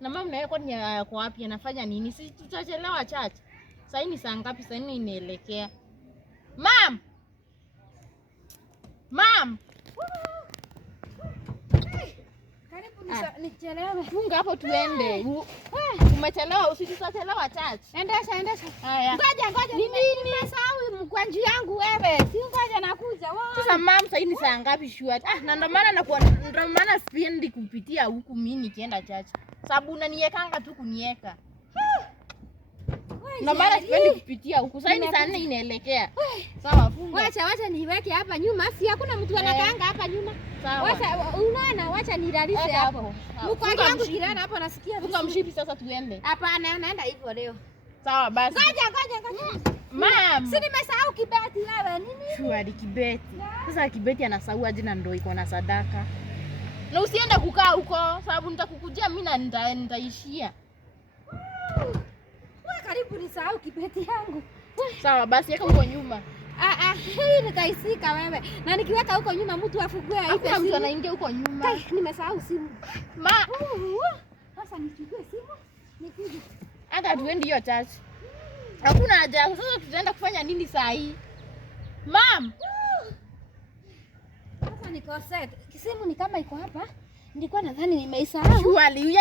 Na mama naye kwani yako wapi? Anafanya nini? Si tutachelewa church. Sasa ni saa ngapi? Sasa ni inaelekea. Mam! Mam! Karibu nichelewe. Funga hapo tuende. Umechelewa, usitutachelewa church. Endesha. Haya. Ngoja. Nimesahau mkwanji yangu wewe. Si ngoja nakuja. Sasa mam, sasa ni saa ngapi shua? Na ndio maana sipendi kupitia huku mimi nikienda church. Sababu unaniekanga tu kunieka. Ndio maana sipendi kupitia huku. Sasa ni saa 4 inaelekea. Sawa, funga. Wacha niweke hapa nyuma. Si hakuna mtu anakaanga hapa nyuma. Sawa. Wacha nilalishe hapo. Mkwanji yangu kirana hapo nasikia. Funga mshipi sasa tuende. Hapana, naenda hivyo leo. Sawa basi. Ngoja. Mam. Si nimesahau kibeti wewe. Nini? Shua kibeti. Sasa kibeti anasahau aje na ndio iko na sadaka. Na usiende kukaa huko sababu nitakukujia mimi na nitaishia. Wewe karibu nisahau kibeti yangu. Sawa basi weka huko nyuma. Hii nitaisika wewe. Na nikiweka huko nyuma mtu afugue hivi. Hakuna mtu anaingia huko nyuma. Nimesahau simu. Sasa nichukue simu. Nikuje. Hata tuende hiyo church. Hakuna haja. Sasa tutaenda kufanya nini saa hii? Mam. Sasa niko set. Simu ni kama iko hapa. Nilikuwa nadhani nimeisahau. Surely,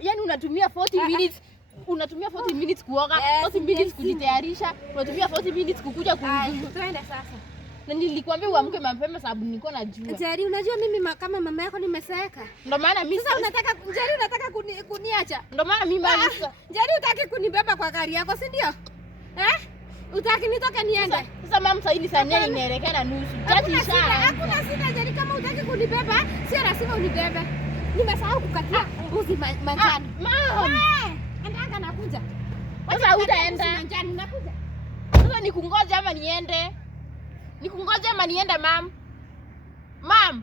yani unatumia 40 minutes. Unatumia 40 minutes kuoga, 40 minutes kujitayarisha, unatumia 40 minutes kukuja Twende sasa. Na nilikwambia uamke mapema sababu niko najua. Jeri, unajua mimi kama mama yako nimeseka. Ndio maana mimi sasa unataka kuniacha. Ndio maana mimi sasa. Jeri, utaki kunibeba kwa gari yako, si ndio? Utaki nitoke niende. Sasa mama sasa hivi saa 4 inaelekea na nusu. Hakuna shida Jeri, kama utaki kunibeba, sio lazima unibebe. Nimesahau kukatia mbuzi manjani. Andanga nakuja. Sasa utaenda. Manjani nakuja. Sasa nikungoja ama niende? Nikungoja ama niende mam? Mam.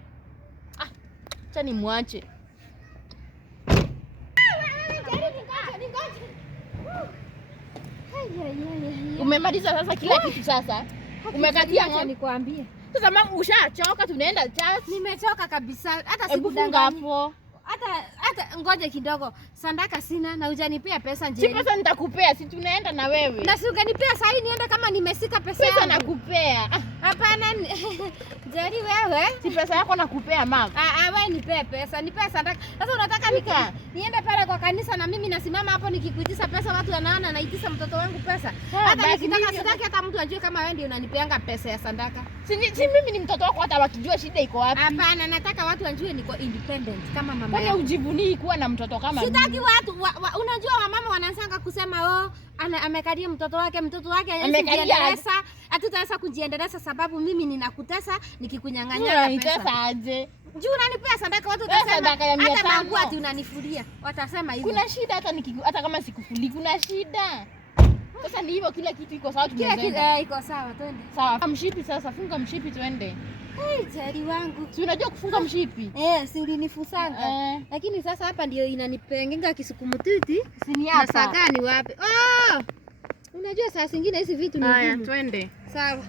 Acha nimwache. Umemaliza sasa kila kitu sasa? Umekatia ng'ombe nikwambie. Sasa mama ushachoka tunaenda church. Nimechoka kabisa. Hata sikudanga hapo. Hata ngoja kidogo. Sandaka sina na hujanipea pesa Njeri. Si pesa nitakupea, si tunaenda na wewe. Na si ungenipea saa hii niende kama nimesika pesa yangu. Pesa nakupea. Hapana Njeri wewe. Si pesa yako nakupea mama. Wewe nipe pesa, nipe sandaka. Sasa unataka niende pale kwa kanisa na mimi nasimama hapo nikikuitisha pesa watu wanaona naitisha mtoto wangu pesa. Hata nikitaka sitaki hata mtu ajue kama wewe ndio unanipeanga pesa ya sandaka. Si mimi ni mtoto wako hata wakijua shida iko wapi. Hapana, nataka watu wajue niko independent kama mama. Wewe ujivunii kuwa na mtoto kama mimi. Sitaki watu unajua wamama wanasanga kusema amekalia mtoto wake amejiendeleza. Hatutaweza kujiendeleza sababu mimi ninakutesa nikikunyang'anya pesa. Aje? Juu unanipea sadaka watu watasema hata mangu ati unanifulia. Watasema hivyo. Kuna shida hata kama sikufuli kuna shida. Sasa ni hivyo kila kitu iko sawa tunaweza. Iko sawa twende. Sawa. Mshipi sasa funga mshipi twende. Jeri wangu. Si unajua kufunga mshipi? Si ulinifusanga. Lakini sasa hapa ndio inanipengenga kisukumutiti. Si ni hapa. Sasa gani wapi? Unajua saa zingine hizi vitu ni ngumu. Haya twende. Sawa.